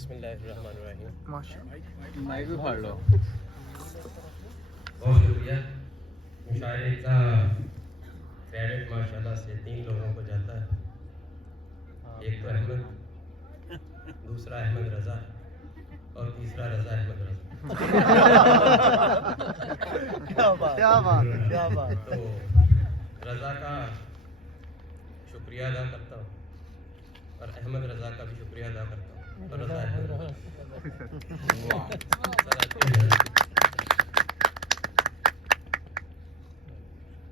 بسم اللہ الرحمن الرحیم. مائک بھی پھاڑ لو. بہت شکریہ. مشاعرے کا کریڈٹ ماشاءاللہ سے 3 لوگوں کو جاتا ہے. ایک تو احمد، دوسرا احمد رضا اور تیسرا رضا احمد رضا. کیا بات. تو رضا کا شکریہ ادا کرتا ہوں اور احمد رضا کا بھی شکریہ ادا کرتا ہوں اور رضا احمد رضا.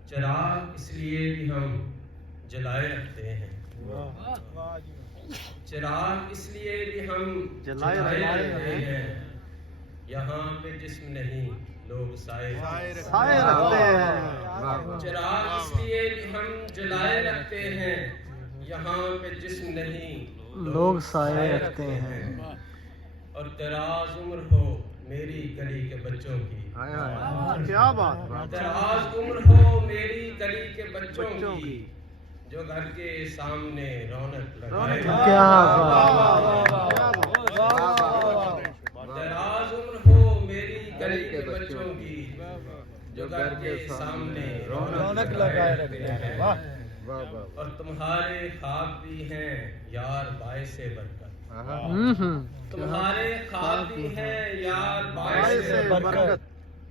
چراغ اس لیے بھی ہم جلائے رکھتے ہیں، چراغ اس لیے بھی ہم جلائے رکھتے ہیں. یہاں پہ جسم نہیں لوگ سائے رکھتے ہیں. چراغ اس لیے بھی ہم جلائے رکھتے ہیں، یہاں پہ جسم نہیں لوگ سائے رکھتے ہیں. اور دراز عمر ہو میری گلی کے بچوں کی. کیا بات. دراز عمر ہو میری گلی کے بچوں کی، جو گھر کے سامنے رونق لگائے. کیا بات. دراز عمر ہو میری گلی کے بچوں کی، جو گھر کے سامنے رونق لگائے رکھتے ہیں. اور تمہارے خواب بھی ہیں یار باعث برکت. تمہارے خواب بھی ہیں یار باعث برکت.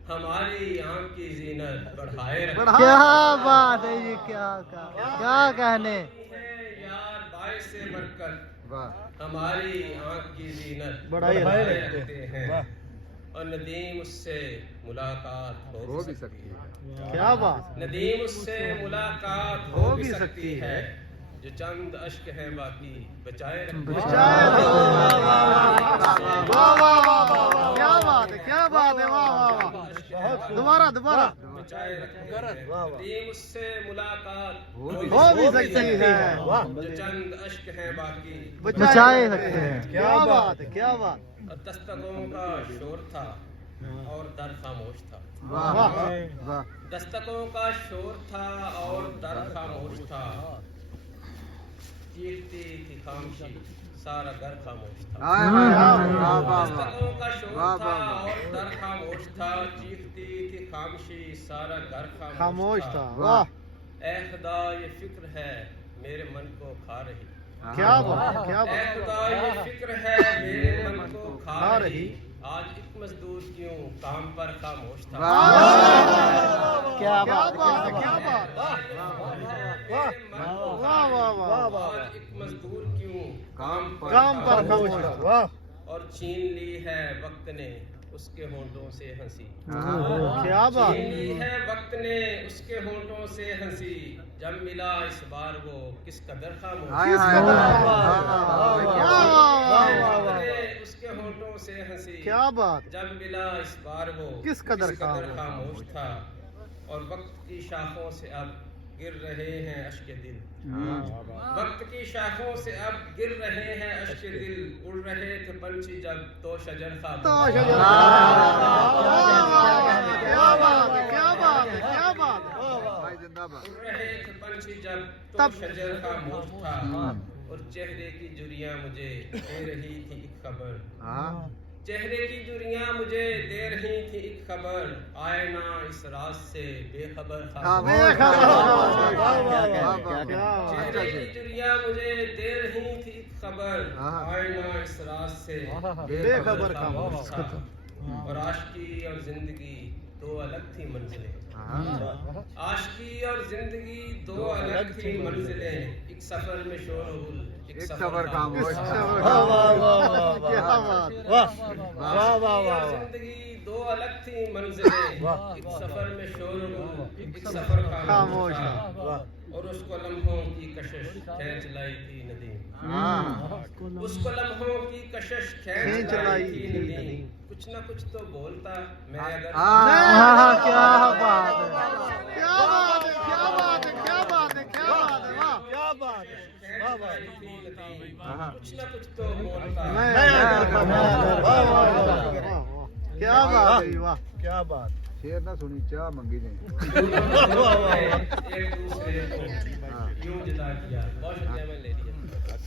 ہماری آنکھ کی زینت بڑھائے رکھتے. کیا بات ہے یہ. کیا کہنے. یار باعث برکت ہماری آنکھ کی زینت بڑھائے رکھتے ہیں. اور ندیم اس سے ملاقات ہو بھی سکتی ہے. کیا بات. ندیم اس سے ملاقات ہو بھی سکتی ہے، جو چند اشک ہیں باقی بچائے رکھتے ہیں. کیا بات ہے. کیا بات ہے. دوبارہ بچائے رکھتے ہیں. ندیم اس سے ملاقات ہو بھی سکتی ہے، جو چند اشک ہیں باقی بچائے رکھتے ہیں. کیا بات ہے. کیا بات. اور دستکوں کا شور تھا اور در خاموش تھا. دستکوں کا شور تھا اور در خاموش تھا. چیختی تھی خاموشی سارا گھر خاموش تھا. دستکوں کا شور تھا اور در خاموش تھا. چیختی تھی خاموشی سارا گھر خاموش تھا. اے خدا یہ فکر ہے میرے من کو کھا رہی. کیا بات. اے خدا یہ فکر ہے میرے من کو کھا رہی. آج ایک مزدور کیوں کام پر خاموش تھا. کیا بات. آج ایک مزدور کیوں کام پر خاموش تھا. اور چھین لی ہے وقت نے اس کے ہونٹوں سے ہنسی. کیا بات. چھین لی ہے وقت نے اس کے ہونٹوں سے ہنسی. جب ملا اس بار وہ کس قدر خاموش اس کے ہونٹوں سے ہنسی. کیا بات. جب ملا اس بار وہ کس قدر خاموش تھا. اور وقت کی شاخوں سے اب گر رہے ہیں اشک دل. وقت کی شاخوں سے اب گر رہے ہیں اشک دل. اڑ رہے تھے پنچھی جب تو شجر خاموش. اڑ رہے تھے پنچھی جب تو شجر خاموش تھا. اور چہرے کی جریاں مجھے دے رہی تھی ایک خبر. چہرے کی جریاں مجھے دے رہی تھی ایک خبر. آئینہ اس راز سے بے خبر خاموش. چہرے کی جریاں مجھے دے رہی تھی ایک خبر. آئینہ اس راز سے بے خبر خاموش تھا. اور عاشقی اور زندگی دو الگ تھی منزلیں. عاشقی اور زندگی دو الگ تھی منزلیں. ایک سفر میں شور و غل ایک سفر خاموش. زندگی دو الگ تھی منزلیں. ایک سفر میں شور و غل ایک سفر خاموش تھا. اور اس کو لمحوں کی کشش کھینچ لائی تھی ندیم. اس کو لمحوں کی کشش کھینچ لائی تھی ندیم. کچھ نہ کچھ تو بولتا میں اگر. کیا بات ہے. کیا بات ہے. کیا بات ہے. کیا بات ہے. کیا بات ہے. کچھ نہ کچھ تو بولتا. کیا بات ہے. واہ. کیا بات. شیر نہ سنی چاہ منگی نہیں. ایک دوسرے کو یوں جدا کیا. بہت شکریہ میں لے لیا.